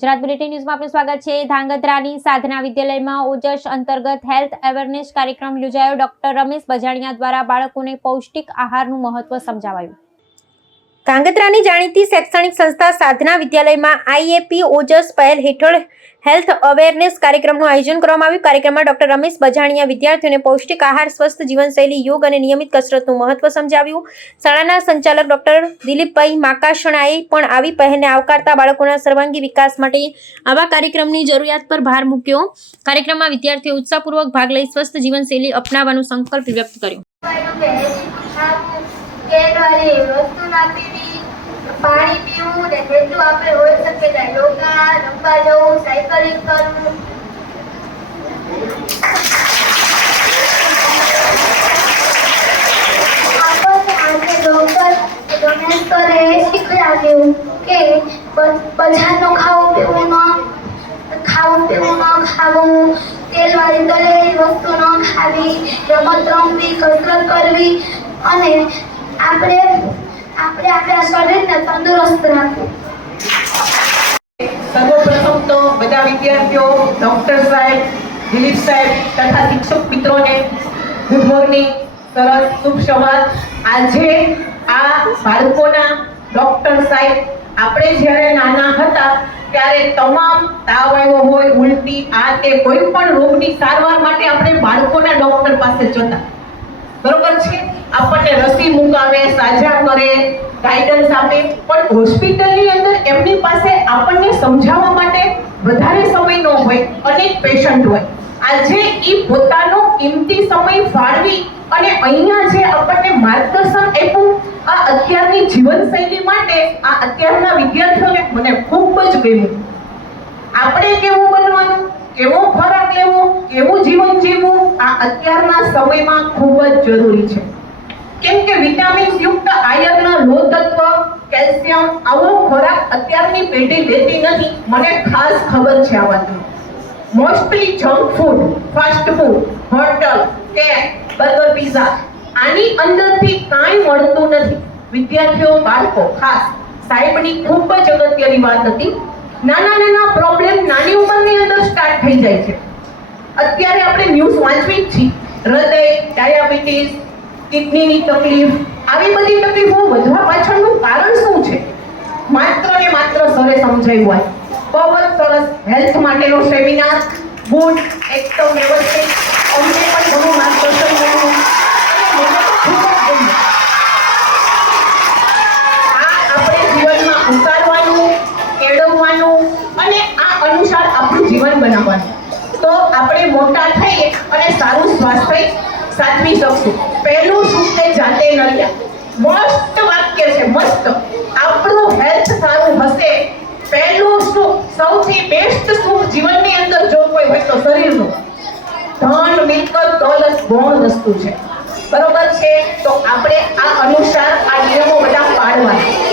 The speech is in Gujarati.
ગુજરાત બુલેટિન ન્યૂઝમાં આપનું સ્વાગત છે। ધાંગધ્રાની સાધના વિદ્યાલયમાં ઓજસ અંતર્ગત હેલ્થ અવેરનેસ કાર્યક્રમ યોજાયો। ડોક્ટર રમેશ બજાણિયા દ્વારા બાળકોને પૌષ્ટિક આહારનું મહત્વ સમજાવાયું। ધાંગધ્રાની જાણીતી શૈક્ષણિક સંસ્થા સાધના વિદ્યાલયમાં આઈએપી ઓજસ પહેલ હેઠળ હેલ્થ અવેરનેસ કાર્યક્રમનું આયોજન કરવામાં આવ્યું। કાર્યક્રમમાં ડોક્ટર રમેશ બજાણિયા વિદ્યાર્થીઓને પૌષ્ટિક આહાર, સ્વસ્થ જીવનશૈલી, યોગ અને નિયમિત કસરતનું મહત્વ સમજાવ્યું। શાળાના સંચાલક ડોક્ટર દિલીપભાઈ માકાશણાએ પણ આવી પહેલને આવકારતા બાળકોના સર્વાંગી વિકાસ માટે આવા કાર્યક્રમની જરૂરિયાત પર ભાર મૂક્યો। કાર્યક્રમમાં વિદ્યાર્થીઓ ઉત્સાહપૂર્વક ભાગ લઈ સ્વસ્થ જીવનશૈલી અપનાવવાનો સંકલ્પ વ્યક્ત કર્યો। पानी पीवू ने जेटलू आपणे होई सके त्यां योगा, रमवा जवुं, साइकलिंग करवुं। आपणे આજે ડોક્ટર રમેશ સરે શીખવાડ્યું કે બજારનું ખાવું પીવું ન ખાવું, તેલવાળી તળેલી વસ્તુ ન ખાવી, રમત રમવી, કસરત કરવી અને આપણે આપણા શરીરને તંદુરસ્ત રાખવું। સર્વપ્રથમ તો બધા વિદ્યાર્થીઓ, ડોક્ટર સાહેબ, દિલીપ સાહેબ તથા શિક્ષક મિત્રોને ગુડ મોર્નિંગ, સરસ શુભ સવાર। આજે આ બાળકોના ડોક્ટર સાહેબ, આપણે જ્યારે નાના હતા ત્યારે તમામ તાવ આવ્યો હોય, ઉલટી, આ તે કોઈ પણ રોગની સારવાર માટે આપણે બાળકોના ડોક્ટર પાસે જતા, બરોબર છે। આપણને રસી મુકાવે, સાજા કરે, ગાઈડન્સ આપે, પણ હોસ્પિટલની અંદર એમની પાસે આપણને સમજાવવા માટે વધારે સમય ન હોય, અનેક પેશન્ટ હોય। આજે ઈ પોતાનો કિંમતી સમય ફાળવી અને અહીંયા જે આપણને માર્ગદર્શન આપ્યું, આ અત્યારની જીવનશૈલી માટે આ અત્યારના વિદ્યાર્થીઓને મને ખૂબ જ ગમ્યું। આપણે કેવું બનવાનું, કેવો ખોરાક લેવો, કેવું જીવન જીવવું, આ અત્યારના સમયમાં ખૂબ જ જરૂરી છે। કેમ કે વિટામિન્સ યુક્ત આયર્ન, લોહ તત્વ, કેલ્શિયમ આવો ખોરાક અત્યારની પેઢી લેતી નથી, મને ખાસ ખબર છે આ વાતની। Mostly junk food, fast food, hotel, cake, burger, pizza, આની અંદરથી કાંઈ મળતું નથી। વિદ્યાર્થીઓ, બાળકો ખાસ સાહેબની ખૂબ જ અગત્યની વાત હતી। નાના પ્રોબ્લેમ નાની ઉંમરની અંદર સ્ટાર્ટ થઈ જાય છે। અત્યારે આપણે ન્યૂઝ વાંચવી જ છીએ, હૃદય, ડાયાબિટીસ, કિડનીની તકલીફ, આવી બધી તકલીફો વધવા પાછળનું કારણ શું છે? માત્ર ને માત્ર સરે સમજાવ્યું હોય। બહુ જ સરસ હેલ્થ માટેનો સેમિનાર, ગુડ, એકદમ વ્યવસ્થિત, અમને પણ ઘણું માર્ગદર્શન મળ્યું અને મને તો ખૂબ જ ગમ્યું। આ આપણે જીવનમાં ઉતારવાનું, કેળવવાનું અને આ અનુસાર આપણું જીવન બનાવવાનું, તો આપણે મોટા થઈએ અને સારું સ્વાસ્થ્ય સાચવી શકશું। પહેલું સુખ તે જાતે નળિયા, મસ્ત વાક્ય છે, મસ્ત। આપણું હેલ્થ સારું હશે, પહેલું સુખ, સૌથી બેસ્ટ સુખ જીવનની અંદર જો કોઈ હોય તો શરીરનું। ધન, મિલકત, દોલત ગૌણ વસ્તુ છે, બરોબર છે? તો આપણે આ અનુસાર આ નિયમો બધા પાળવાના।